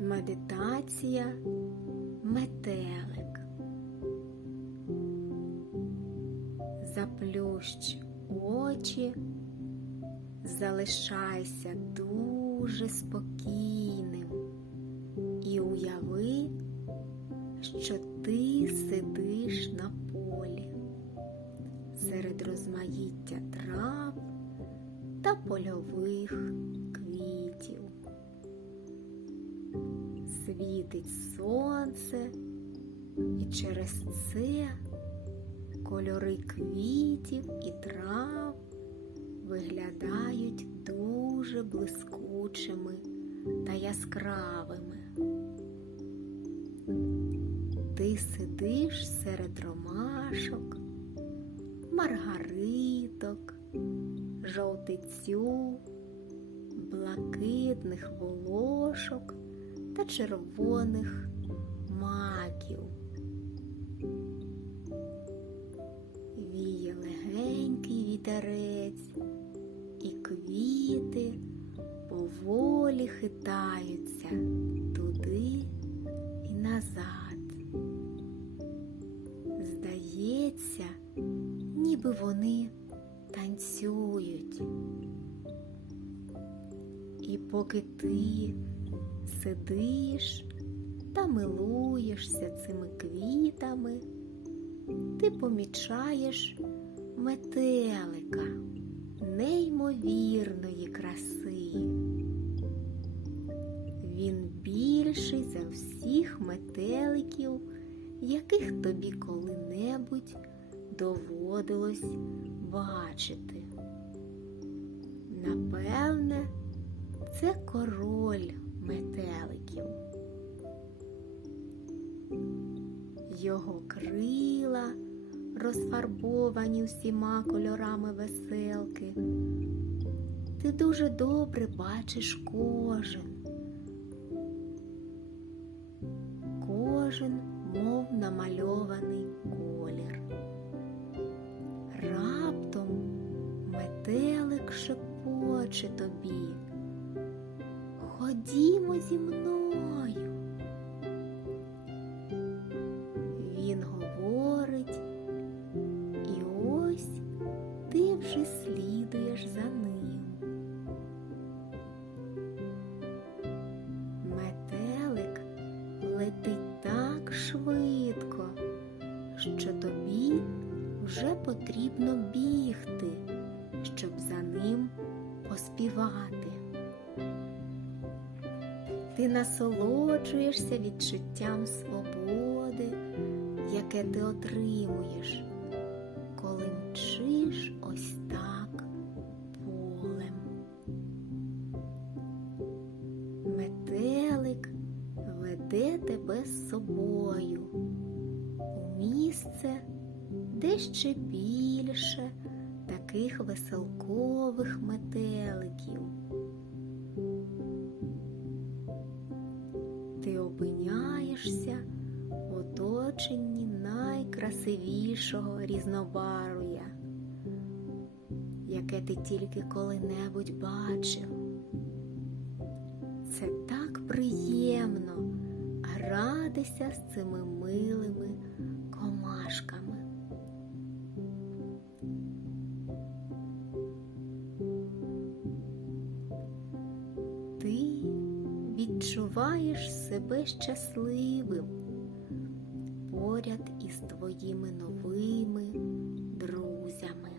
Медитація метелик. Заплющ очі, залишайся дуже спокійним і уяви, що ти сидиш на полі серед розмаїття трав та польових квітів. Світить сонце, і через це кольори квітів і трав виглядають дуже блискучими та яскравими. Ти сидиш серед ромашок, маргариток, жовтицю, блакитних волошок та червоних маків. Віє легенький вітерець, і квіти поволі хитаються туди і назад. Здається, ніби вони танцюють. І поки ти сидиш та милуєшся цими квітами, ти помічаєш метелика неймовірної краси. Він більший за всіх метеликів, яких тобі коли-небудь доводилось бачити. Напевне, це король метеликів. Його крила розфарбовані всіма кольорами веселки. Ти дуже добре бачиш кожен. Кожен, мов намальований колір. Раптом метелик шепоче тобі. Ходімо зі мною. Він говорить, і ось ти вже слідуєш за ним. Метелик летить так швидко, що тобі вже потрібно бігти, щоб за ним поспівати. Ти насолоджуєшся відчуттям свободи, яке ти отримуєш, коли мчиш ось так полем. Метелик веде тебе з собою у місце, де ще більше таких веселкових метеликів. Ти опиняєшся в оточенні найкрасивішого різнобарв'я, яке ти тільки коли-небудь бачив. Це так приємно гратися з цими милими відчуваєш себе щасливим поряд із твоїми новими друзями.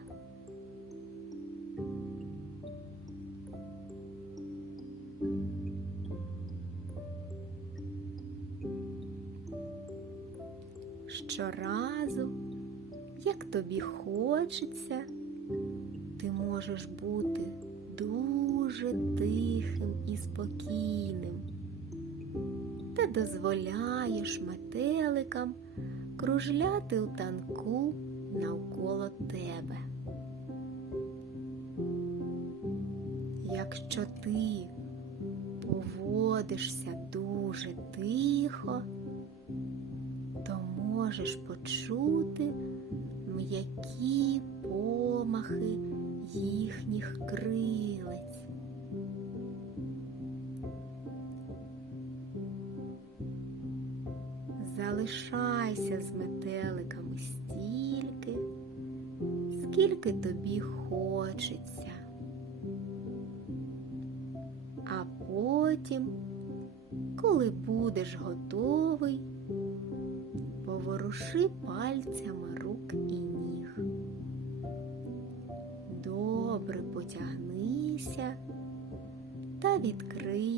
Щоразу, як тобі хочеться, ти можеш бути дуже тихим і спокійним та дозволяєш метеликам кружляти у танку навколо тебе. Якщо ти поводишся дуже тихо, то можеш почути м'які помахи їхніх крилець. Залишайся з метеликами стільки, скільки тобі хочеться. А потім, коли будеш готовий, поворуши пальцями рук і ніг. Добре потягнися та відкрий.